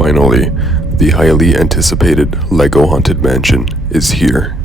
Finally, the highly anticipated LEGO Haunted Mansion is here.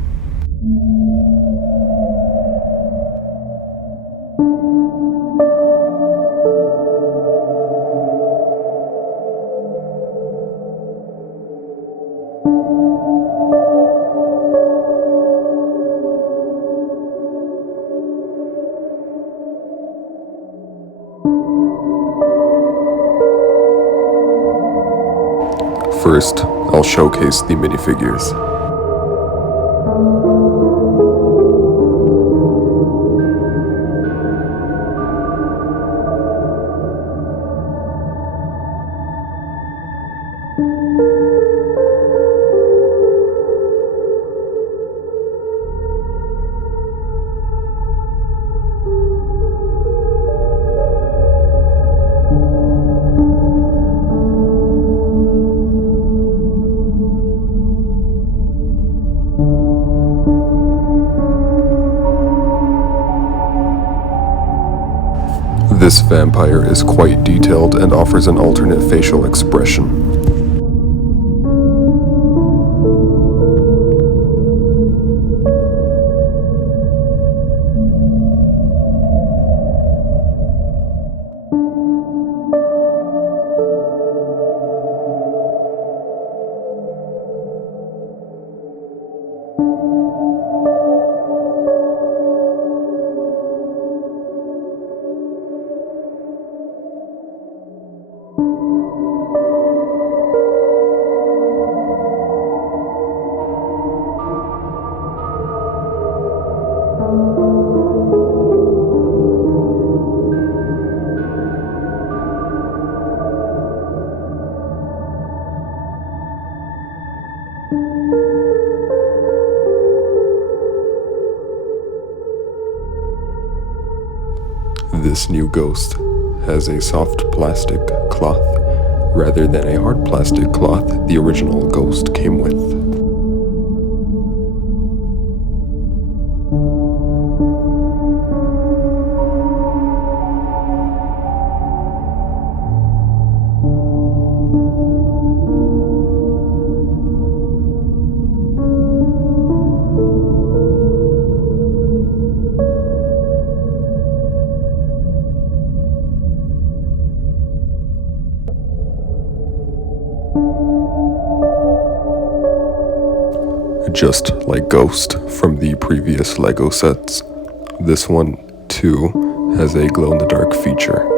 First, I'll showcase the minifigures. This vampire is quite detailed and offers an alternate facial expression. This new ghost has a soft plastic cloth rather than a hard plastic cloth the original ghost came with. Just like Ghost from the previous LEGO sets, this one too has a glow-in-the-dark feature.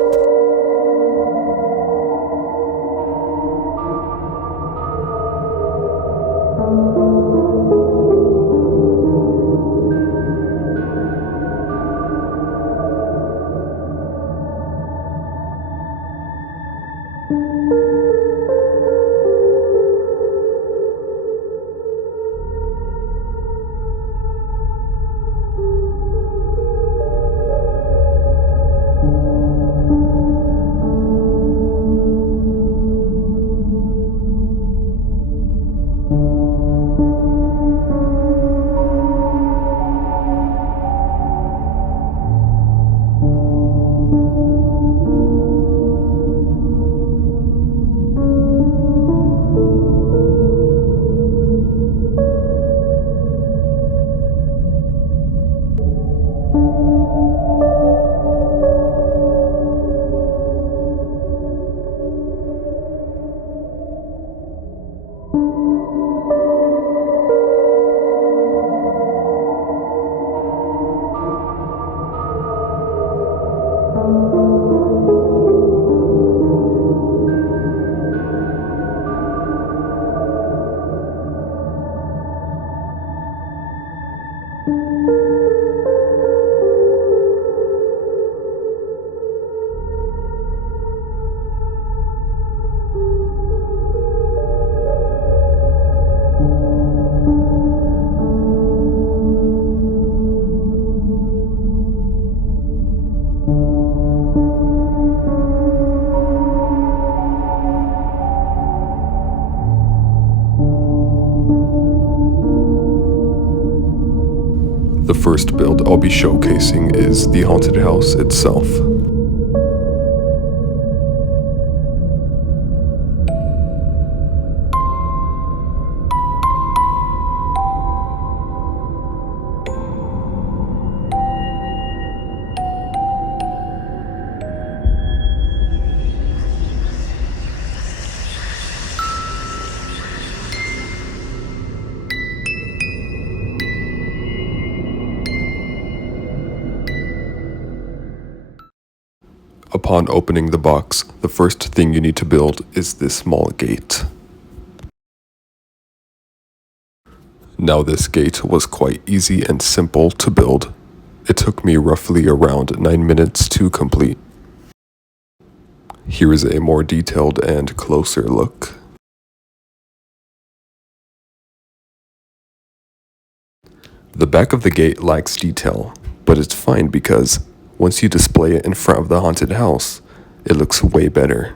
The first build I'll be showcasing is the haunted house itself. Upon opening the box, the first thing you need to build is this small gate. Now this gate was quite easy and simple to build. It took me roughly around 9 minutes to complete. Here is a more detailed and closer look. The back of the gate lacks detail, but it's fine because once you display it in front of the haunted house, it looks way better.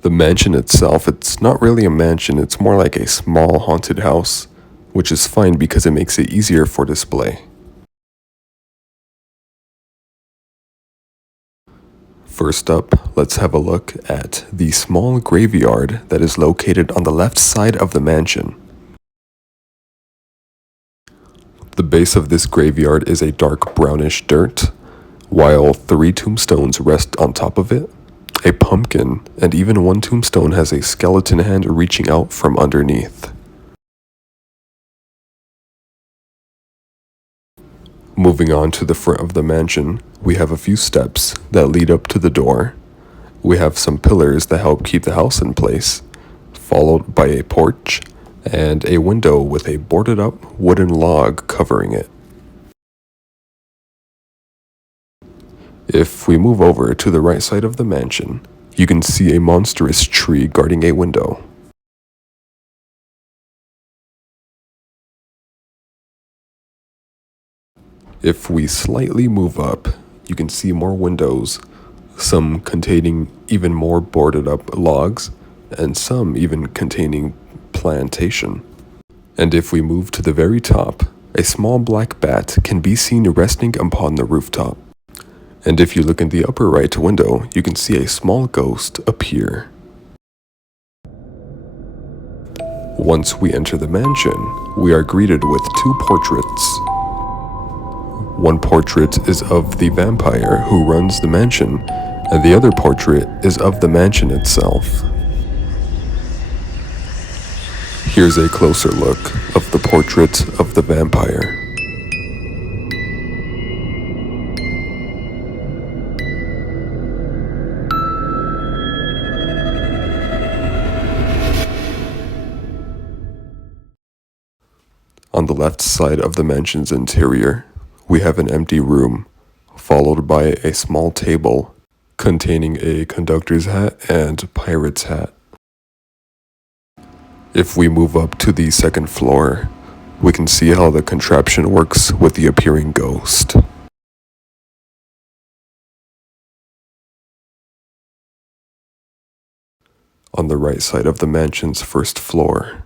The mansion itself, it's not really a mansion, it's more like a small haunted house, which is fine because it makes it easier for display. First up, let's have a look at the small graveyard that is located on the left side of the mansion. The base of this graveyard is a dark brownish dirt, while 3 tombstones rest on top of it, a pumpkin, and even one tombstone has a skeleton hand reaching out from underneath. Moving on to the front of the mansion, we have a few steps that lead up to the door. We have some pillars that help keep the house in place, followed by a porch and a window with a boarded up wooden log covering it. If we move over to the right side of the mansion, you can see a monstrous tree guarding a window. If we slightly move up, you can see more windows, some containing even more boarded up logs, and some even containing plantation. And if we move to the very top, a small black bat can be seen resting upon the rooftop. And if you look in the upper right window, you can see a small ghost appear. Once we enter the mansion, we are greeted with 2 portraits. One portrait is of the vampire who runs the mansion, and the other portrait is of the mansion itself. Here's a closer look of the portrait of the vampire. On the left side of the mansion's interior, we have an empty room, followed by a small table containing a conductor's hat and pirate's hat. If we move up to the second floor, we can see how the contraption works with the appearing ghost. On the right side of the mansion's first floor,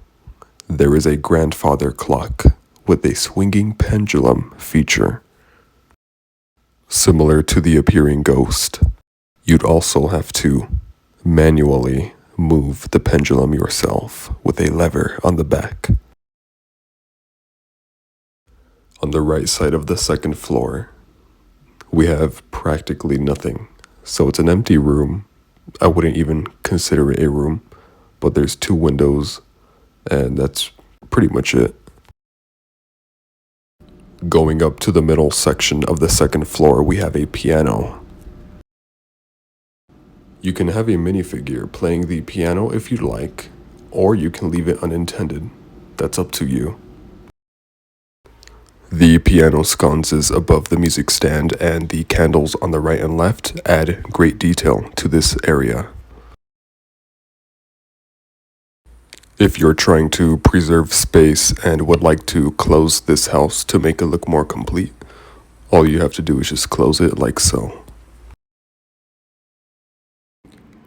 there is a grandfather clock with a swinging pendulum feature. Similar to the appearing ghost, you'd also have to manually move the pendulum yourself with a lever on the back. On the right side of the second floor, we have practically nothing. So it's an empty room. I wouldn't even consider it a room, but there's 2 windows, and that's pretty much it. Going up to the middle section of the second floor, we have a piano. You can have a minifigure playing the piano if you'd like, or you can leave it unattended. That's up to you. The piano sconces above the music stand and the candles on the right and left add great detail to this area. If you're trying to preserve space and would like to close this house to make it look more complete, all you have to do is just close it like so.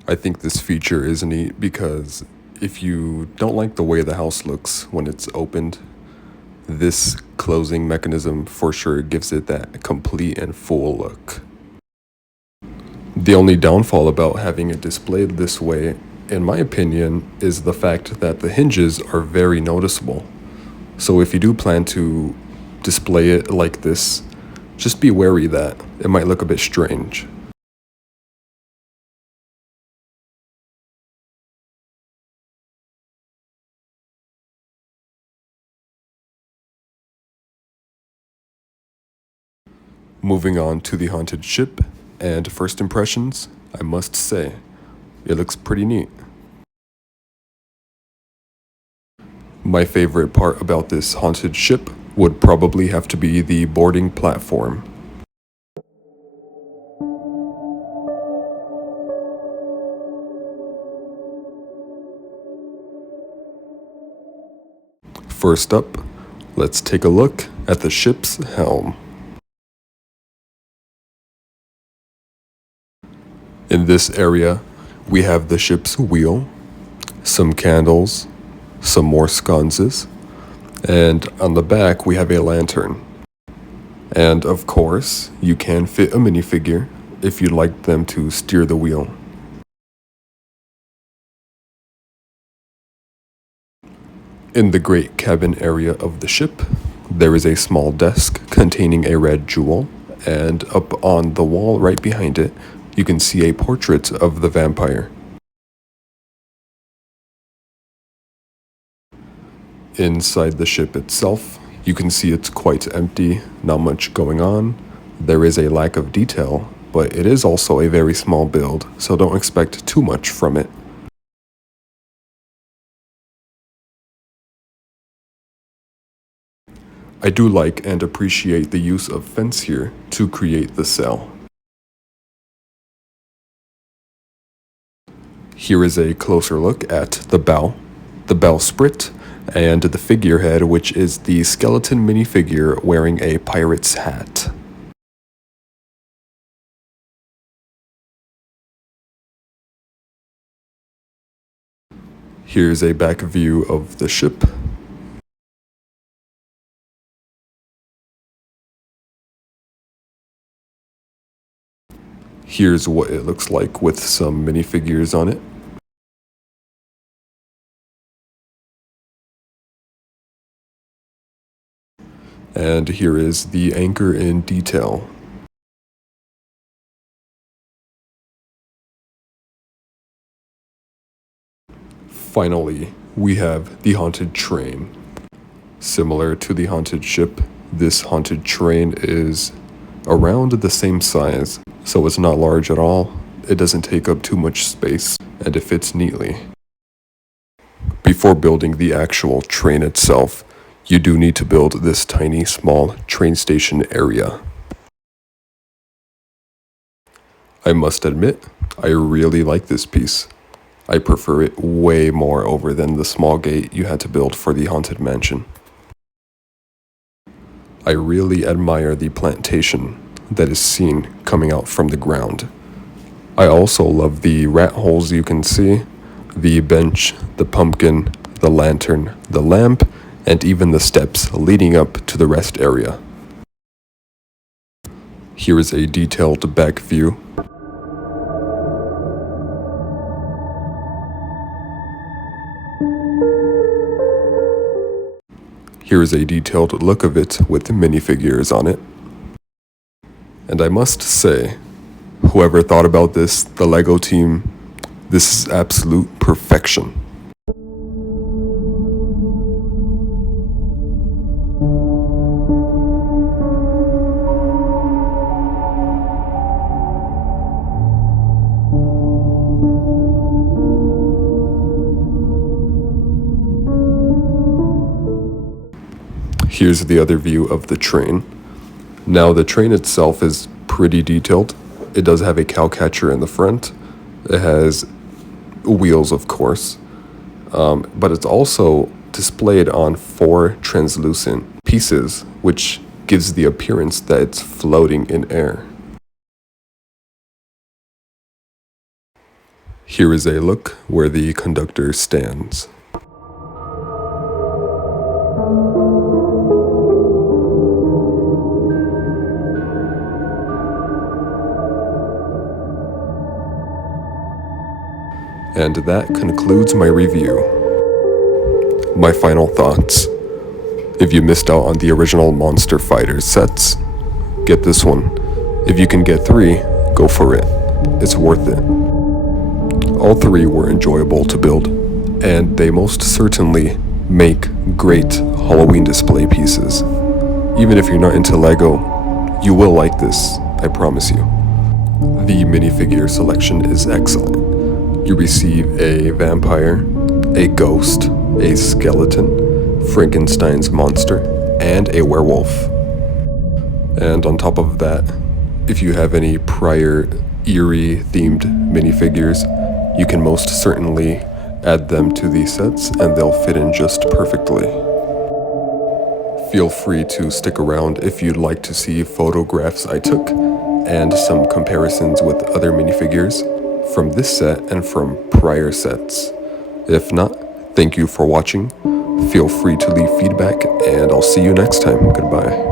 I think this feature is neat because If you don't like the way the house looks when it's opened, this closing mechanism for sure gives it that complete and full look. The only downfall about having it displayed this way, in my opinion, is the fact that the hinges are very noticeable. So if you do plan to display it like this, just be wary that it might look a bit strange. Moving on to the haunted ship, and first impressions, I must say, it looks pretty neat. My favorite part about this haunted ship would probably have to be the boarding platform. First up, let's take a look at the ship's helm. In this area, we have the ship's wheel, some candles, some more sconces, and on the back we have a lantern. And of course, you can fit a minifigure if you'd like them to steer the wheel. In the great cabin area of the ship, there is a small desk containing a red jewel, and up on the wall right behind it, you can see a portrait of the vampire. Inside the ship itself, you can see it's quite empty, not much going on. There is a lack of detail, but it is also a very small build, so don't expect too much from it. I do like and appreciate the use of fence here to create the cell. Here is a closer look at the bowsprit, and the figurehead, which is the skeleton minifigure wearing a pirate's hat. Here's a back view of the ship. Here's what it looks like with some minifigures on it. And here is the anchor in detail. Finally, we have the haunted train. Similar to the haunted ship, this haunted train is around the same size, so it's not large at all. It doesn't take up too much space, and it fits neatly. Before building the actual train itself, you do need to build this tiny small train station area. I must admit, I really like this piece. I prefer it way more over than the small gate you had to build for the haunted mansion. I really admire the plantation that is seen coming out from the ground. I also love the rat holes you can see, the bench, the pumpkin, the lantern, the lamp, and even the steps leading up to the rest area. Here is a detailed back view. Here is a detailed look of it with minifigures on it. And I must say, whoever thought about this, the LEGO team, this is absolute perfection. Here's the other view of the train. Now the train itself is pretty detailed. It does have a cow catcher in the front. It has wheels, of course, but it's also displayed on 4 translucent pieces, which gives the appearance that it's floating in air. Here is a look where the conductor stands. And that concludes my review. My final thoughts. If you missed out on the original Monster Fighters sets, get this one. If you can get 3, go for it. It's worth it. All 3 were enjoyable to build, and they most certainly make great Halloween display pieces. Even if you're not into Lego, you will like this, I promise you. The minifigure selection is excellent. You receive a vampire, a ghost, a skeleton, Frankenstein's monster, and a werewolf. And on top of that, if you have any prior eerie themed minifigures, you can most certainly add them to these sets and they'll fit in just perfectly. Feel free to stick around if you'd like to see photographs I took and some comparisons with other minifigures from this set and from prior sets. If not, thank you for watching. Feel free to leave feedback and I'll see you next time. Goodbye.